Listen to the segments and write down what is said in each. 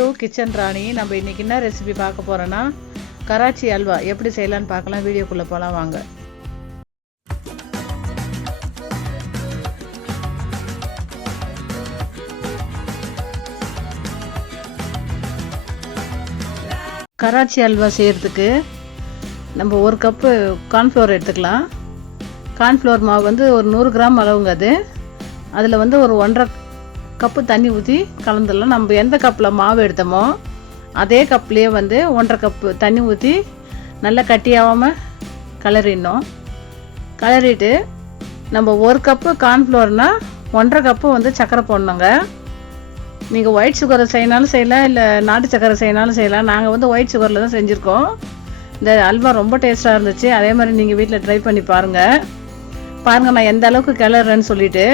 Welcome to kitchen ராணி. நம்ம இன்றைக்கி என்ன ரெசிபி பார்க்க போகிறோன்னா கராச்சி அல்வா எப்படி செய்யலான்னு பார்க்கலாம். வீடியோக்குள்ளே போகலாம் வாங்க. கராச்சி அல்வா செய்கிறதுக்கு நம்ம ஒரு கப்பு கார்ன்ஃப்ளவர் எடுத்துக்கலாம். கார்ன்ஃப்ளவர் மாவு வந்து ஒரு 100 கிராம் அளவுங்க. அதில் வந்து ஒரு 1.5 கப்பு தண்ணி ஊற்றி கலந்துடலாம். நம்ம எந்த கப்பில் மாவு எடுத்தோமோ அதே கப்லேயே வந்து 1.5 கப்பு தண்ணி ஊற்றி நல்லா கட்டியாகாமல் கலரிடணும். கலரிட்டு நம்ம ஒரு கப்பு கார்ன்ஃப்ளவர்னால் 1.5 கப்பு வந்து சர்க்கரை போடணுங்க. நீங்கள் ஒயிட் சுகரை செய்யணாலும் செய்யலாம், இல்லை நாட்டு சர்க்கரை செய்யணாலும் செய்யலாம். நாங்கள் வந்து ஒயிட் சுகரில் தான் செஞ்சுருக்கோம். இந்த அல்வா ரொம்ப டேஸ்ட்டாக இருந்துச்சு. அதே மாதிரி நீங்கள் வீட்டில் ட்ரை பண்ணி பாருங்கள். நான் எந்த அளவுக்கு கிளறேன்னு சொல்லிவிட்டு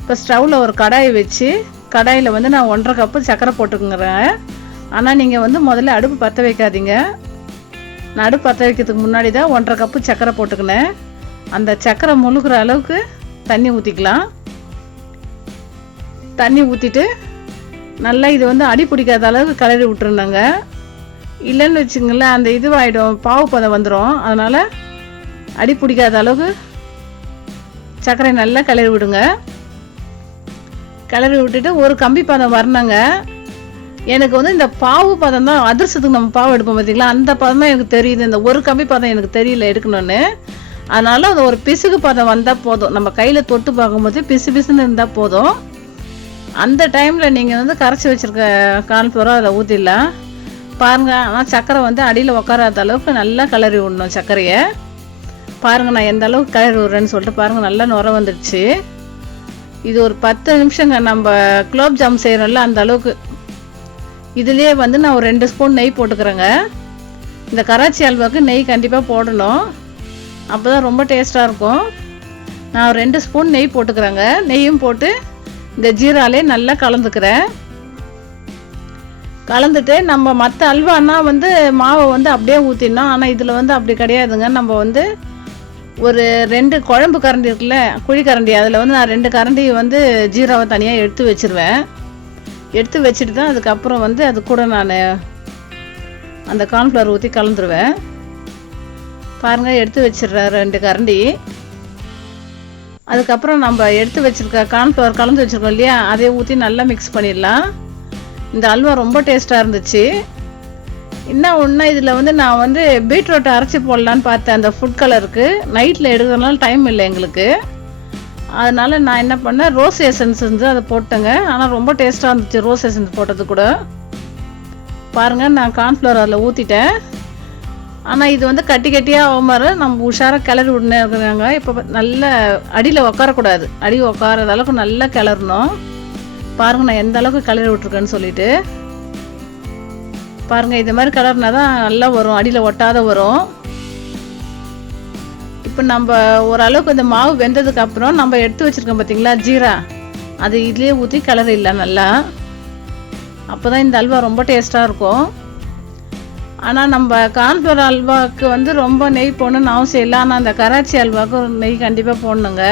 இப்போ ஸ்டவ்வில் ஒரு கடாயை வச்சு கடாயில் வந்து நான் 1.5 கப்பு சர்க்கரை போட்டுக்குங்கிறேன். ஆனால் நீங்கள் வந்து முதல்ல அடுப்பு பற்ற வைக்காதீங்க. நான் அடுப்பு பற்ற வைக்கிறதுக்கு முன்னாடி தான் 1.5 கப்பு சர்க்கரை போட்டுக்கினேன். அந்த சர்க்கரை முழுகிற அளவுக்கு தண்ணி ஊற்றிக்கலாம். தண்ணி ஊற்றிட்டு நல்லா இது வந்து அடி பிடிக்காத அளவுக்கு கிளறி விட்டுருந்தாங்க. இல்லைன்னு வச்சுங்களேன், அந்த இதுவாகிடும், பாவு பதம் வந்துடும். அதனால் அடி பிடிக்காத அளவுக்கு சர்க்கரை நல்லா கிளறி விடுங்க. கிளறி விட்டுட்டு ஒரு கம்பி பதம் வரணுங்க. எனக்கு வந்து இந்த பாவு பதம் தான், அதிர்சத்துக்கு நம்ம பாவு எடுப்போம் பார்த்திங்களா, அந்த பதம் தான் எனக்கு தெரியுது. இந்த ஒரு கம்பி பதம் எனக்கு தெரியல எடுக்கணும்னு. அதனால் அது ஒரு பிசுகு பதம் வந்தால் போதும். நம்ம கையில் தொட்டு பார்க்கும்போது பிசு பிசுன்னு இருந்தால் போதும். அந்த டைமில் நீங்கள் வந்து கரைச்சி வச்சுருக்க கார்ன்ஃப்ளவரை அதில் ஊற்றிடலாம். பாருங்கள், ஆனால் சர்க்கரை வந்து அடியில் உட்காராத அளவுக்கு நல்லா கிளறி விடணும். சர்க்கரையை பாருங்கள், நான் எந்த அளவுக்கு கிளறி விட்றேன்னு சொல்லிட்டு பாருங்கள், நல்லா நுர வந்துடுச்சு. இது ஒரு 10 நிமிஷங்க. நம்ம குலோப் ஜாம் செய்கிறோம்ல அந்த அளவுக்கு. இதுலேயே வந்து நான் ஒரு 2 ஸ்பூன் நெய் போட்டுக்கிறேங்க. இந்த கராச்சி அல்வாவுக்கு நெய் கண்டிப்பாக போடணும், அப்போ தான் ரொம்ப டேஸ்ட்டாக இருக்கும். நான் ஒரு 2 ஸ்பூன் நெய் போட்டுக்கிறேங்க. நெய்யும் போட்டு இந்த ஜீராலே நல்லா கலந்துக்கிறேன். கலந்துட்டு நம்ம மற்ற அல்வானா வந்து மாவை வந்து அப்படியே ஊற்றிடணும். ஆனால் இதில் வந்து அப்படி கிடையாதுங்க. நம்ம வந்து ஒரு 2 குழம்பு கரண்டி இருக்குல்ல, குழி கரண்டி, அதில் வந்து நான் 2 கரண்டி வந்து ஜீராவை தனியாக எடுத்து வச்சுருவேன். எடுத்து வச்சுட்டு தான் அதுக்கப்புறம் வந்து அது கூட நான் அந்த கார்ன்ஃப்ளவர் ஊற்றி கலந்துருவேன். பாருங்கள், எடுத்து வச்சிடுறேன் 2 கரண்டி. அதுக்கப்புறம் நம்ம எடுத்து வச்சுருக்க கார்ன்ஃப்ளவர் கலந்து வச்சுருக்கோம் இல்லையா, அதை ஊற்றி நல்லா மிக்ஸ் பண்ணிடலாம். இந்த அல்வா ரொம்ப டேஸ்ட்டாக இருந்துச்சு. இன்னும் ஒன்று, இதில் வந்து நான் வந்து பீட்ரூட்டை அரைச்சி போடலான்னு பார்த்தேன் அந்த ஃபுட் கலருக்கு. நைட்டில் எடுக்கிறதுனால டைம் இல்லை எங்களுக்கு. அதனால் நான் என்ன பண்ணேன், ரோஸ் எசன்ஸ் வந்து அதை போட்டேங்க. ஆனால் ரொம்ப டேஸ்ட்டாக இருந்துச்சு ரோஸ் எசன்ஸ் போட்டது கூட. பாருங்கள், நான் கார்ன்ஃப்ளவர் அதில் ஊற்றிட்டேன். ஆனால் இது வந்து கட்டி கட்டியாக ஆகாம நம்ம உஷாராக கிளறி விடனே இருக்கிறாங்க. இப்போ நல்ல அடியில் உட்காரக்கூடாது, அடி உட்காராத அளவுக்கு நல்லா கிளறணும். பாருங்கள், நான் எந்த அளவுக்கு கிளறி விட்ருக்கேன்னு சொல்லிட்டு பாருங்கள். இது மாதிரி கலர்னா தான் நல்லா வரும், அடியில் ஒட்டாத வரும். இப்போ நம்ம ஓரளவுக்கு இந்த மாவு வெந்ததுக்கப்புறம் நம்ம எடுத்து வச்சுருக்கோம் பார்த்திங்களா ஜீரா, அது இதுலேயே ஊற்றி கிளறிடலாம் நல்லா. அப்போ தான் இந்த அல்வா ரொம்ப டேஸ்ட்டாக இருக்கும். ஆனால் நம்ம கார்ன்ஃப்ளவர் அல்வாவுக்கு வந்து ரொம்ப நெய் போடணும்னு அவசியம் இல்லை. ஆனால் அந்த கராச்சி அல்வாவுக்கு நெய் கண்டிப்பாக போடணுங்க.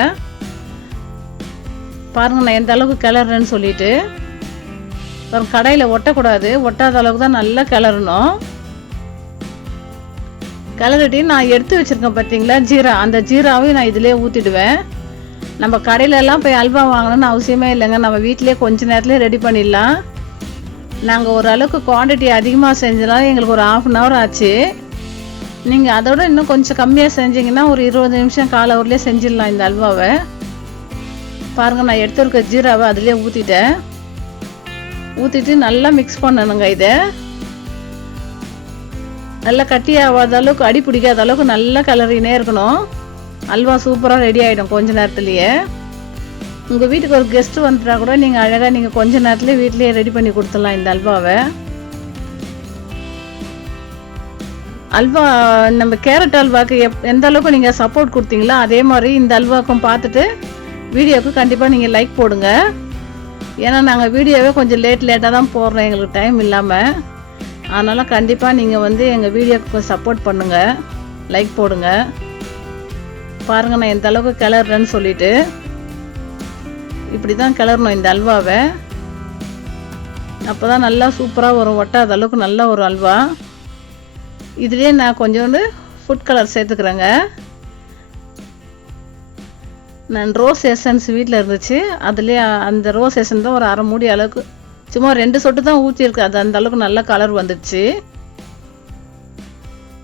பாருங்கள், நான் எந்த அளவுக்கு கிளறேன்னு சொல்லிட்டு. கடாயில் ஒட்டக்கூடாது, ஒட்டாத அளவுக்கு தான் நல்லா கிளறணும். கிளறிட்டு நான் எடுத்து வச்சுருக்கேன் பார்த்தீங்களா ஜீரா, அந்த ஜீராவையும் நான் இதிலே ஊற்றிடுவேன். நம்ம கடையிலலாம் போய் அல்வா வாங்கணும்னு அவசியமே இல்லைங்க. நம்ம வீட்டிலே கொஞ்ச நேரத்துலேயே ரெடி பண்ணிடலாம். நாங்கள் ஓரளவுக்கு குவான்டிட்டி அதிகமாக செஞ்சதால் எங்களுக்கு ஒரு 1/2 hour ஆச்சு. நீங்கள் அதோட இன்னும் கொஞ்சம் கம்மியாக செஞ்சிங்கன்னா ஒரு 20 நிமிஷம், 1/4 hourலேயே செஞ்சிடலாம் இந்த அல்வாவை. பாருங்கள், நான் எடுத்துருக்க ஜீராவை அதிலே ஊற்றிட்டு நல்லா மிக்ஸ் பண்ணணுங்க. இதை நல்லா கட்டி ஆகாத அளவுக்கு, அடி பிடிக்காத அளவுக்கு நல்லா கிளறினே இருக்கணும். அல்வா சூப்பராக ரெடி ஆகிடும் கொஞ்ச நேரத்துலேயே. உங்கள் வீட்டுக்கு ஒரு கெஸ்ட்டு வந்துட்டா கூட நீங்கள் அழகாக நீங்கள் கொஞ்ச நேரத்துலேயே வீட்லேயே ரெடி பண்ணி கொடுத்துடலாம் இந்த அல்வாவை. அல்வா நம்ம கேரட் அல்வாவுக்கு எந்த அளவுக்கு நீங்கள் சப்போர்ட் கொடுத்தீங்களோ அதே மாதிரி இந்த அல்வாவுக்கும் பார்த்துட்டு வீடியோவுக்கு கண்டிப்பாக நீங்கள் லைக் போடுங்க. ஏன்னா நாங்கள் வீடியோவே கொஞ்சம் லேட்டாக தான் போடுறோம், எங்களுக்கு டைம் இல்லாமல். அதனால் கண்டிப்பாக நீங்கள் வந்து எங்கள் வீடியோவுக்கு கொஞ்சம் சப்போர்ட் பண்ணுங்கள், லைக் போடுங்க. பாருங்கள், நான் எந்த அளவுக்கு கிளறேன்னு சொல்லிட்டு. இப்படி தான் கிளறணும் இந்த அல்வாவை. அப்போ தான் நல்லா சூப்பராக வரும், ஒட்டாத அளவுக்கு நல்ல ஒரு அல்வா. இதுலேயே நான் கொஞ்சோண்டு ஃபுட் கலர் சேர்த்துக்கிறேங்க. நான் ரோஸ் எசன்ஸ் வீட்டில் இருந்துச்சு, அதுலேயே அந்த ரோஸ் எசன்ஸ் தான் ஒரு அரை மூடி அளவுக்கு, சும்மா 2 சொட்டு தான் ஊற்றிருக்கு, அது அந்த அளவுக்கு நல்ல கலர் வந்துடுச்சு.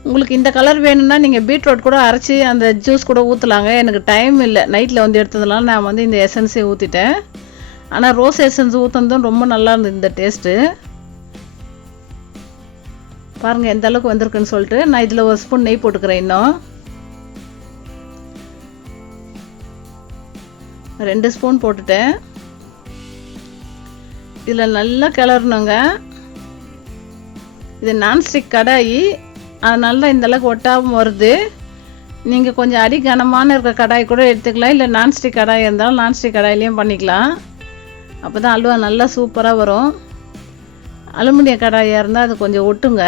உங்களுக்கு இந்த கலர் வேணும்னா நீங்கள் பீட்ரூட் கூட அரைச்சி அந்த ஜூஸ் கூட ஊற்றலாங்க. எனக்கு டைம் இல்லை, நைட்டில் வந்து எடுத்ததுனால நான் வந்து இந்த எசன்ஸே ஊற்றிட்டேன். ஆனால் ரோஸ் எசன்ஸ் ஊற்றுனதும் ரொம்ப நல்லா இருந்தது இந்த டேஸ்ட்டு. பாருங்கள் எந்த அளவுக்கு வந்திருக்குன்னு சொல்லிட்டு. நான் இதில் ஒரு ஸ்பூன் நெய் போட்டுக்கிறேன். இன்னும் 2 ஸ்பூன் போட்டுட்டேன். இதில் நல்லா கிளறணுங்க. இது நான்ஸ்டிக் கடாயி, அதனால தான் இந்த அளவுக்கு ஒட்டாமல் வருது. நீங்கள் கொஞ்சம் அடி கனமான இருக்கிற கடாய் கூட எடுத்துக்கலாம், இல்லை நான்ஸ்டிக் கடாய் இருந்தாலும் நான்ஸ்டிக் கடாயிலையும் பண்ணிக்கலாம். அப்போ தான் அல்வா நல்லா சூப்பராக வரும். அலுமினிய கடாயாக இருந்தால் அது கொஞ்சம் ஒட்டுங்க,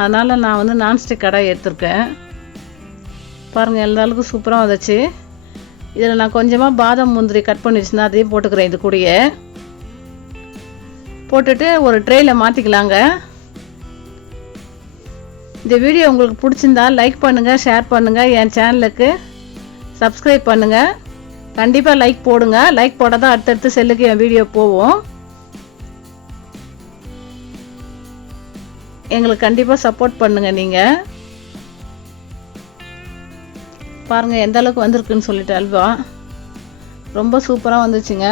அதனால் நான் வந்து நான்ஸ்டிக் கடாய் எடுத்துருக்கேன். பாருங்கள் எந்த அளவுக்கு சூப்பராக வந்துச்சு. இதில் நான் கொஞ்சமாக பாதாம் முந்திரி கட் பண்ணி வச்சுருந்தேன், அதையும் போட்டுக்கிறேன். இது கூடயே போட்டுட்டு ஒரு ட்ரேயில் மாற்றிக்கலாங்க. இந்த வீடியோ உங்களுக்கு பிடிச்சிருந்தா லைக் பண்ணுங்கள், ஷேர் பண்ணுங்கள், என் சேனலுக்கு சப்ஸ்கிரைப் பண்ணுங்கள். கண்டிப்பாக லைக் போடுங்க. லைக் போட்டால் தான் அடுத்தடுத்து செல்லுக்கு என் வீடியோ போகும். எங்களுக்கு கண்டிப்பாக சப்போர்ட் பண்ணுங்கள். நீங்கள் பாருங்கள் எந்த அளவுக்கு வந்திருக்குன்னு சொல்லிட்டு அல்வா ரொம்ப சூப்பராக வந்துச்சுங்க.